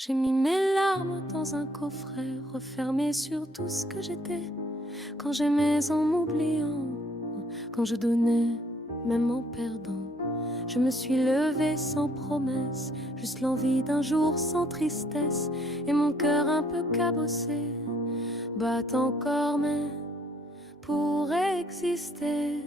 J'ai mis mes larmes dans un coffret refermé sur tout ce que j'étais. Quand j'aimais en m'oubliant, quand je donnais même en perdant. Je me suis levée sans promesse, juste l'envie d'un jour sans tristesse. Et mon cœur un peu cabossé bat encore mais pour exister.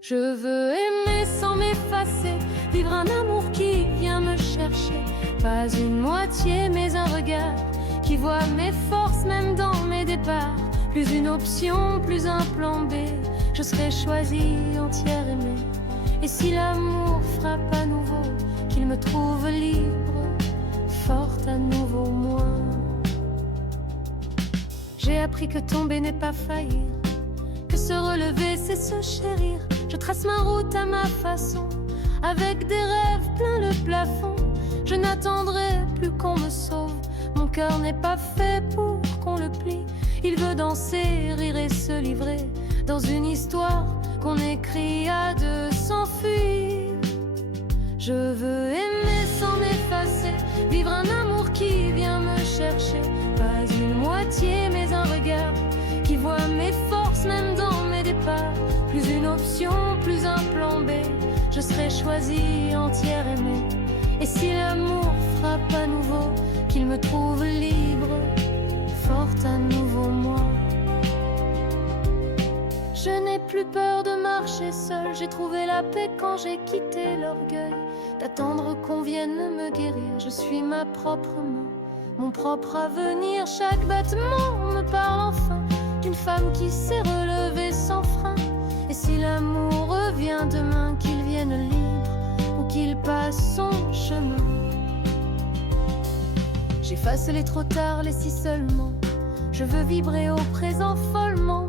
Je veux aimer sans m'effacer, vivre un amour qui vient me chercher. Pas une moitié mais un regard qui voit mes forces même dans mes départs. Plus une option, plus un plan B, je serai choisie, entière, aimée. Et si l'amour frappe à nouveau, qu'il me trouve libre, forte à nouveau moi. J'ai appris que tomber n'est pas faillir, que se relever c'est se chérir. Je trace ma route à ma façon, avec des rêves plein le plafond. Je n'attendrai plus qu'on me sauve, mon cœur n'est pas fait pour qu'on le plie. Il veut danser, rire et se livrer dans une histoire qu'on écrit à deux, s'enfuir. Je veux aimer sans m'effacer, vivre un amour qui vient me chercher. Pas une moitié mais un regard qui voit mes forces même dans mes départs. Plus une option, plus un plan B, je serai choisie, entière, aimée. Et si l'amour frappe à nouveau, qu'il me trouve libre, forte à nouveau moi. Je n'ai plus peur de marcher seule, j'ai trouvé la paix quand j'ai quitté l'orgueil. D'attendre qu'on vienne me guérir, je suis ma propre main, mon propre avenir. Chaque battement me parle enfin d'une femme qui s'est relevée sans frein. Et si l'amour revient demain, qu'il vienne libre ou qu'il passe son chemin. J'efface les trop tard, les si seulement. Je veux vibrer au présent follement.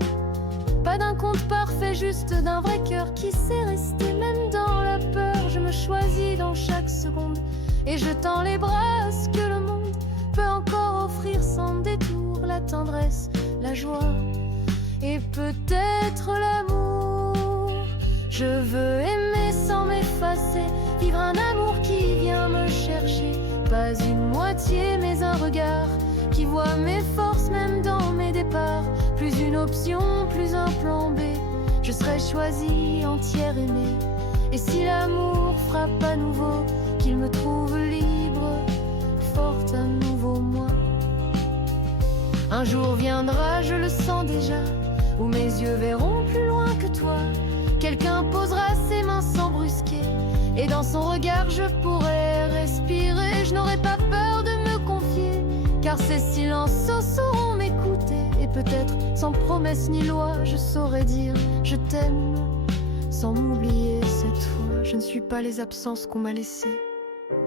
Pas d'un conte parfait, juste d'un vrai cœur qui sait rester même dans la peur. Je me choisis dans chaque seconde et je tends les bras à ce que le monde peut encore offrir sans détour. La tendresse, la joie et peut-être l'amour. Je veux aimer sans m'effacer, vivre un amour qui vient me chercher. Pas une moitié mais un regard qui voit mes forces même dans mes départs. Plus une option, plus un plan B, je serai choisie, entière, aimée. Et si l'amour frappe à nouveau, qu'il me trouve libre, forte à nouveau moi. Un jour viendra, je le sens déjà, où mes yeux verront plus loin que toi. Quelqu'un posera ses mains sans brusquer, et dans son regard je pourrai respirer. Je n'aurai pas peur de me confier, car ces silences sauront m'écouter. Et peut-être sans promesse ni loi, je saurai dire je t'aime, sans m'oublier cette fois. Je ne suis pas les absences qu'on m'a laissées,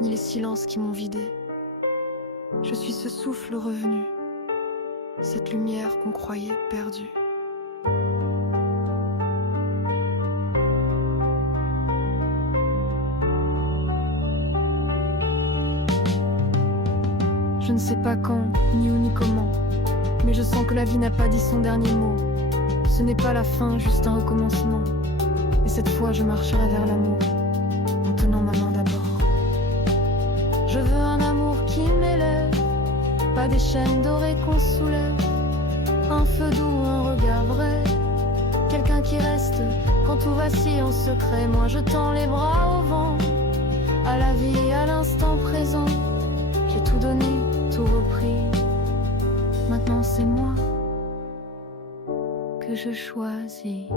ni les silences qui m'ont vidé. Je suis ce souffle revenu, cette lumière qu'on croyait perdue. Je ne sais pas quand, ni où, ni comment, mais je sens que la vie n'a pas dit son dernier mot. Ce n'est pas la fin, juste un recommencement. Et cette fois je marcherai vers l'amour, en tenant ma main d'abord. Je veux un amour qui m'élève, pas des chaînes dorées qu'on soulève. Un feu doux, un regard vrai, quelqu'un qui reste quand tout vacille en secret. Moi je tends les bras au vent, à la vie, à l'instant présent. J'ai tout donné, tout repris. Maintenant c'est moi que je choisis.